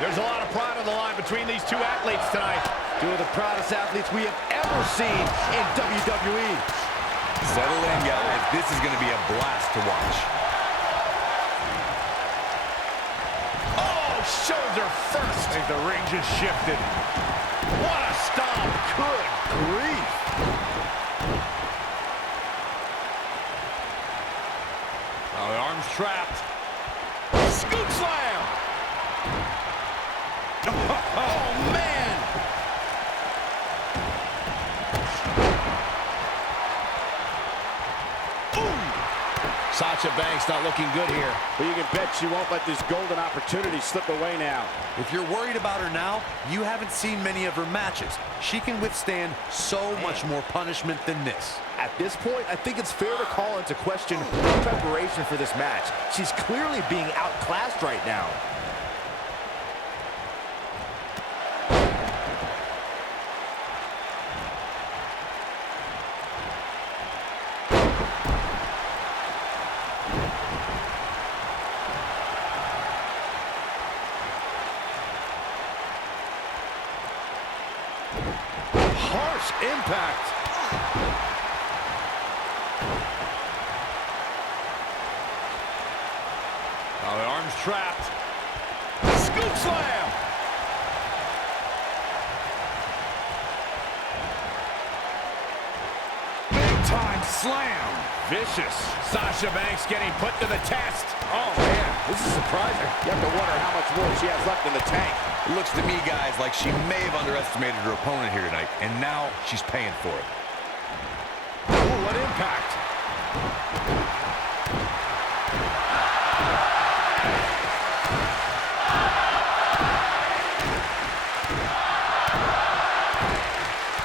There's a lot of pride on the line between these two athletes tonight. Two of the proudest athletes we have ever seen in WWE. Settle in, guys. This is going to be a blast to watch. Oh, shoulder first. I think the ring just shifted. What a stomp. Good grief. Oh, the arm's trapped. Scoop slam. Oh, man. Sasha Banks not looking good here. But you can bet she won't let this golden opportunity slip away now. If you're worried about her now, you haven't seen many of her matches. She can withstand so much more punishment than this. At this point, I think it's fair to call into question her preparation for this match. She's clearly being outclassed right now. Harsh impact. Oh, the arm's trapped. Scoop slam. Big time slam. Vicious. Sasha Banks getting put to the test. Oh, man, this is surprising. You have to wonder how much more she has left in the tank. It looks to me, guys, like she may have underestimated her opponent here tonight, and now she's paying for it. Ooh, what impact.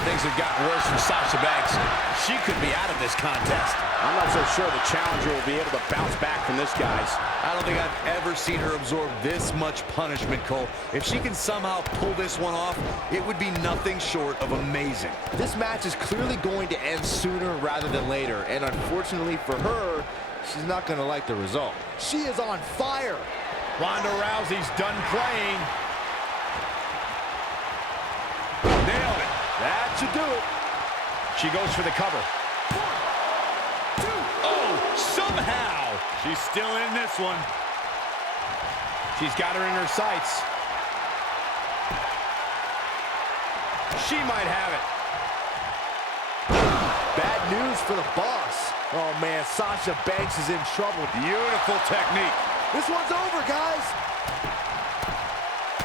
Things have gotten worse for Sasha Banks. She could be out of this contest. I'm not so sure the challenger will be able to bounce back from this, guys. I don't think I've ever seen her absorb this much punishment, Cole. If she can somehow pull this one off, it would be nothing short of amazing. This match is clearly going to end sooner rather than later, and unfortunately for her, she's not going to like the result. She is on fire. Ronda Rousey's done playing. Nailed it. That should do it. She goes for the cover. 1, 2. Oh, somehow. She's still in this one. She's got her in her sights. She might have it. Bad news for the boss. Oh, man, Sasha Banks is in trouble. Beautiful technique. This one's over, guys.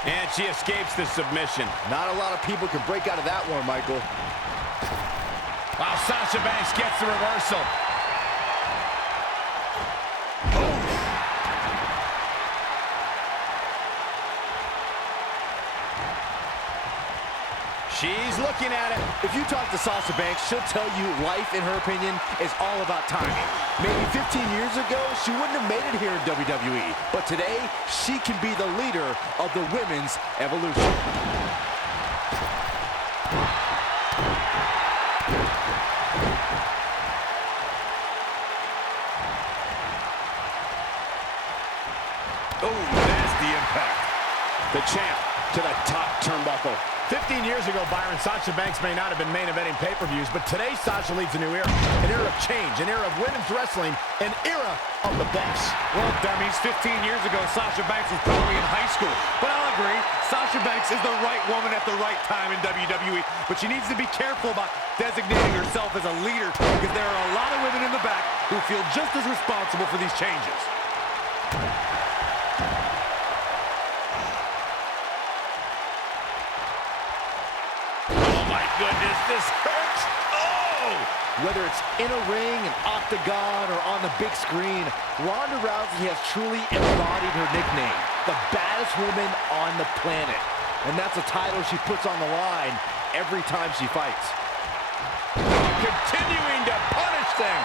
And she escapes the submission. Not a lot of people can break out of that one, Michael. Wow, Sasha Banks gets the reversal. She's looking at it. If you talk to Sasha Banks, she'll tell you life, in her opinion, is all about timing. Maybe 15 years ago, she wouldn't have made it here in WWE. But today, she can be the leader of the women's evolution. Oh, nasty impact. The champ to the top turnbuckle. 15 years ago, Byron, Sasha Banks may not have been main eventing pay-per-views, but today Sasha leads a new era. An era of change, an era of women's wrestling, an era of the boss. Well, dummies, 15 years ago, Sasha Banks was probably in high school. But I'll agree, Sasha Banks is the right woman at the right time in WWE. But she needs to be careful about designating herself as a leader, because there are a lot of women in the back who feel just as responsible for these changes. Goodness, this hurts. Oh! Whether it's in a ring, an octagon, or on the big screen, Ronda Rousey has truly embodied her nickname, the baddest woman on the planet. And that's a title she puts on the line every time she fights. Continuing to punish them.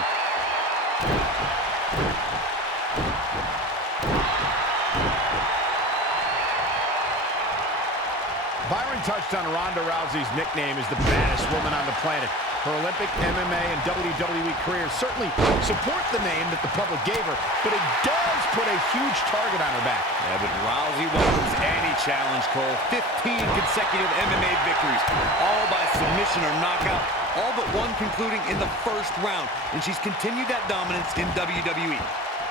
Byron touched on Ronda Rousey's nickname as the baddest woman on the planet. Her Olympic, MMA, and WWE careers certainly support the name that the public gave her, but it does put a huge target on her back. Yeah, but Rousey welcomes any challenge, Cole. 15 consecutive MMA victories, all by submission or knockout, all but one concluding in the first round, and she's continued that dominance in WWE.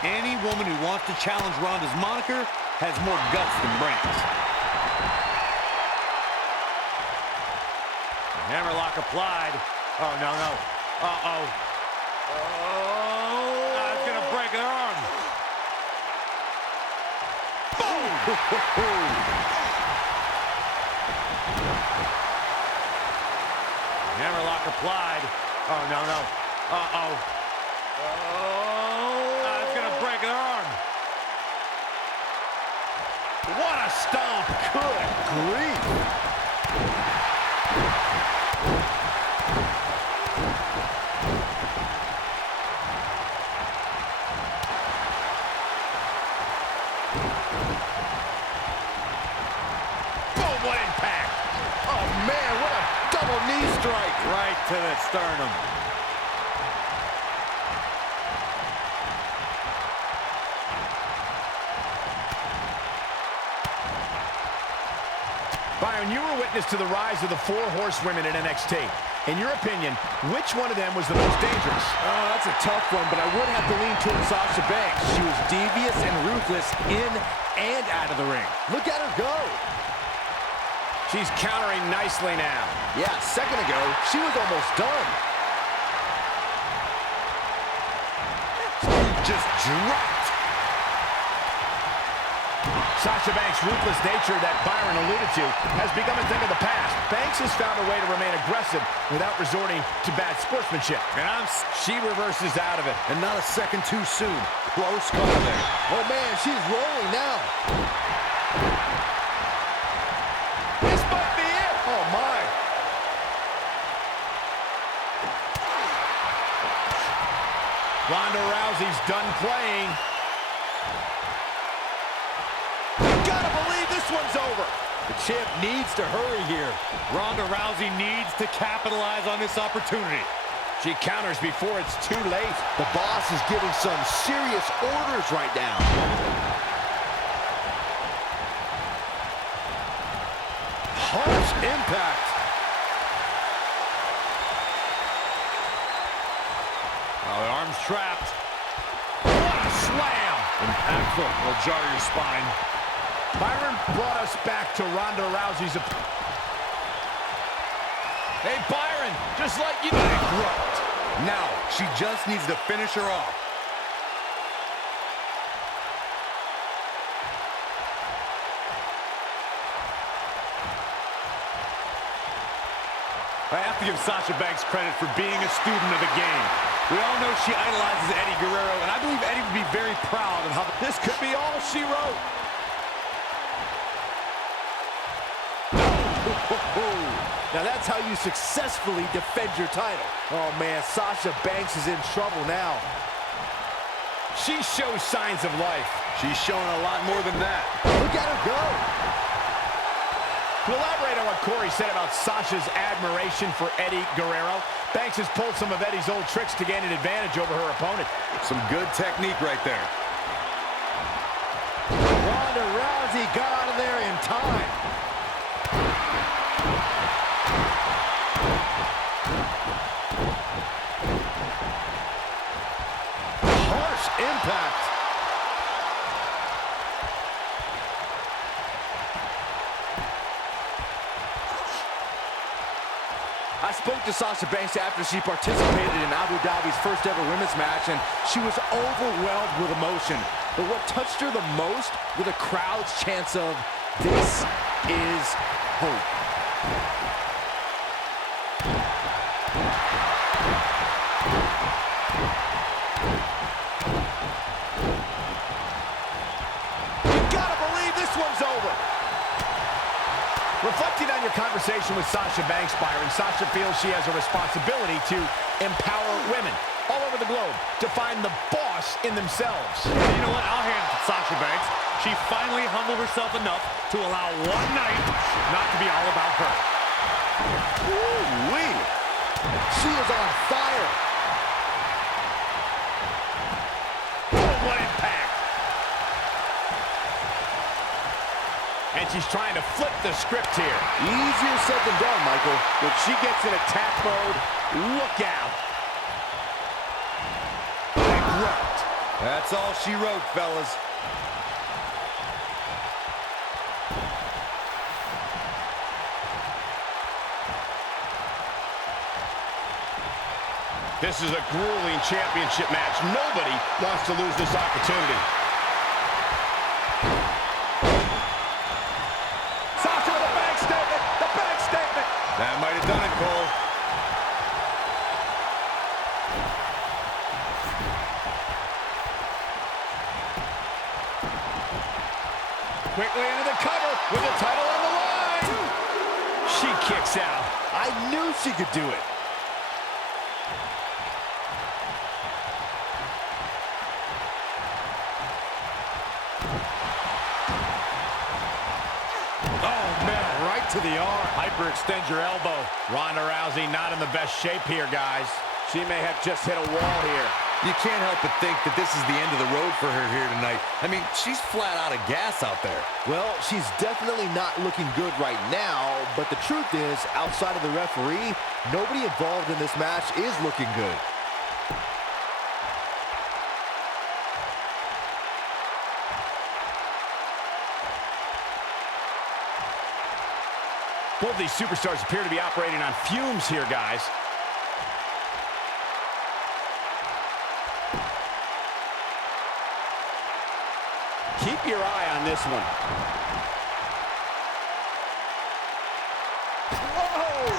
Any woman who wants to challenge Ronda's moniker has more guts than brains. Hammerlock applied. Oh, no, no. Uh-oh. Oh! It's going to break her arm. Boom! Hammerlock applied. Oh, no, no. Uh-oh. Oh! It's going to break her arm. What a stomp. Good grief. Boom, what impact. Oh, man, what a double knee strike. Right to the sternum. Byron, you were witness to the rise of the 4 horsewomen in NXT. In your opinion, which one of them was the most dangerous? Oh, that's a tough one, but I would have to lean towards Sasha Banks. She was devious and ruthless in and out of the ring. Look at her go. She's countering nicely now. Yeah, a second ago, she was almost done. Just dropped. Sasha Banks' ruthless nature that Byron alluded to has become a thing of the past. Banks has found a way to remain aggressive without resorting to bad sportsmanship. And she reverses out of it. And not a second too soon. Close call there. Oh, man, she's rolling now. This might be it. Oh, my. Ronda Rousey's done playing. Gotta believe this one's over. The champ needs to hurry here. Ronda Rousey needs to capitalize on this opportunity. She counters before it's too late. The boss is giving some serious orders right now. Harsh impact. Oh, the arm's trapped. What a slam. Impactful. Will jar your spine. Byron brought us back to Ronda Rousey's. Hey, Byron, just like you bankrupt. Now, she just needs to finish her off. I have to give Sasha Banks credit for being a student of the game. We all know she idolizes Eddie Guerrero, and I believe Eddie would be very proud of how This could be all she wrote. Now that's how you successfully defend your title. Oh man, Sasha Banks is in trouble now. She shows signs of life. She's showing a lot more than that. Look at her go. To elaborate on what Corey said about Sasha's admiration for Eddie Guerrero, Banks has pulled some of Eddie's old tricks to gain an advantage over her opponent. Some good technique right there. Ronda Rousey got out of there in time. Harsh impact. I spoke to Sasha Banks after she participated in Abu Dhabi's first ever women's match, and she was overwhelmed with emotion. But what touched her the most were the crowd's chants of, "This is hope." You gotta believe this one's over. Reflecting on your conversation with Sasha Banks, Byron, Sasha feels she has a responsibility to empower women all over the globe to find the boss in themselves. You know what? I'll hand it to Sasha Banks. She finally humbled herself enough to allow one night not to be all about her. Woo-wee. She is on fire. Oh, what impact. And she's trying to flip the script here. Easier said than done, Michael. When she gets in attack mode, look out. Bankrupt. That's all she wrote, fellas. This is a grueling championship match. Nobody wants to lose this opportunity. Sasha with a bank statement. The bank statement. That might have done it, Cole. Quickly into the cover with the title on the line. She kicks out. I knew she could do it. Oh, man, right to the arm. Hyperextend your elbow. Ronda Rousey not in the best shape here, guys. She may have just hit a wall here. You can't help but think that this is the end of the road for her here tonight. I mean, she's flat out of gas out there. Well, she's definitely not looking good right now, but the truth is, outside of the referee, nobody involved in this match is looking good. Both these superstars appear to be operating on fumes here, guys. Keep your eye on this one. Whoa!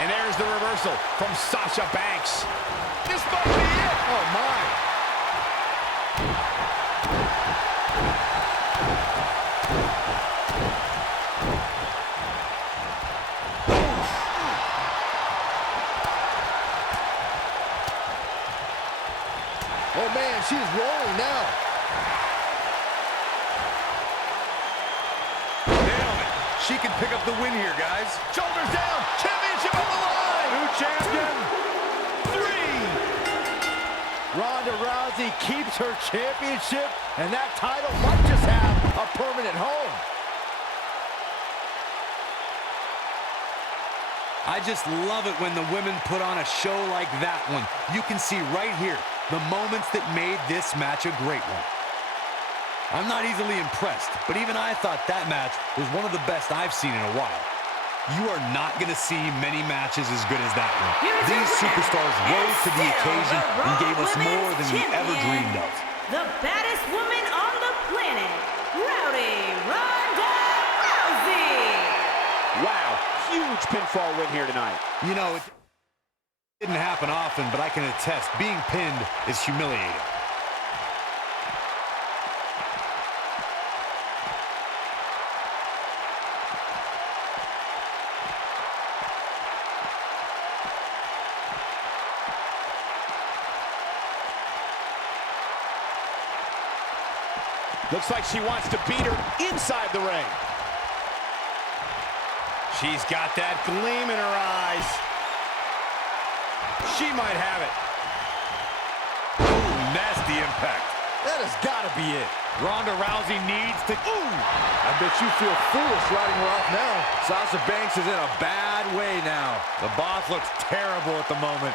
And there's the reversal from Sasha Banks. This might be it. Oh, my. Oh, man, she's rolling now. Nailed it. She can pick up the win here, guys. Shoulders down. Championship on the line. New champion. 3. Ronda Rousey keeps her championship, and that title might just have a permanent home. I just love it when the women put on a show like that one. You can see right here the moments that made this match a great one. I'm not easily impressed, but even I thought that match was one of the best I've seen in a while. You are not going to see many matches as good as that one. These superstars rose to the occasion and gave us more than we ever dreamed of. The baddest woman on the planet, Ronda Rousey. Wow, huge pinfall win here tonight. You know, it didn't happen often, but I can attest, being pinned is humiliating. Looks like she wants to beat her inside the ring. She's got that gleam in her eyes. She might have it. Ooh, nasty impact. That has got to be it. Ronda Rousey needs to... Ooh! I bet you feel foolish riding her off now. Sasha Banks is in a bad way now. The boss looks terrible at the moment.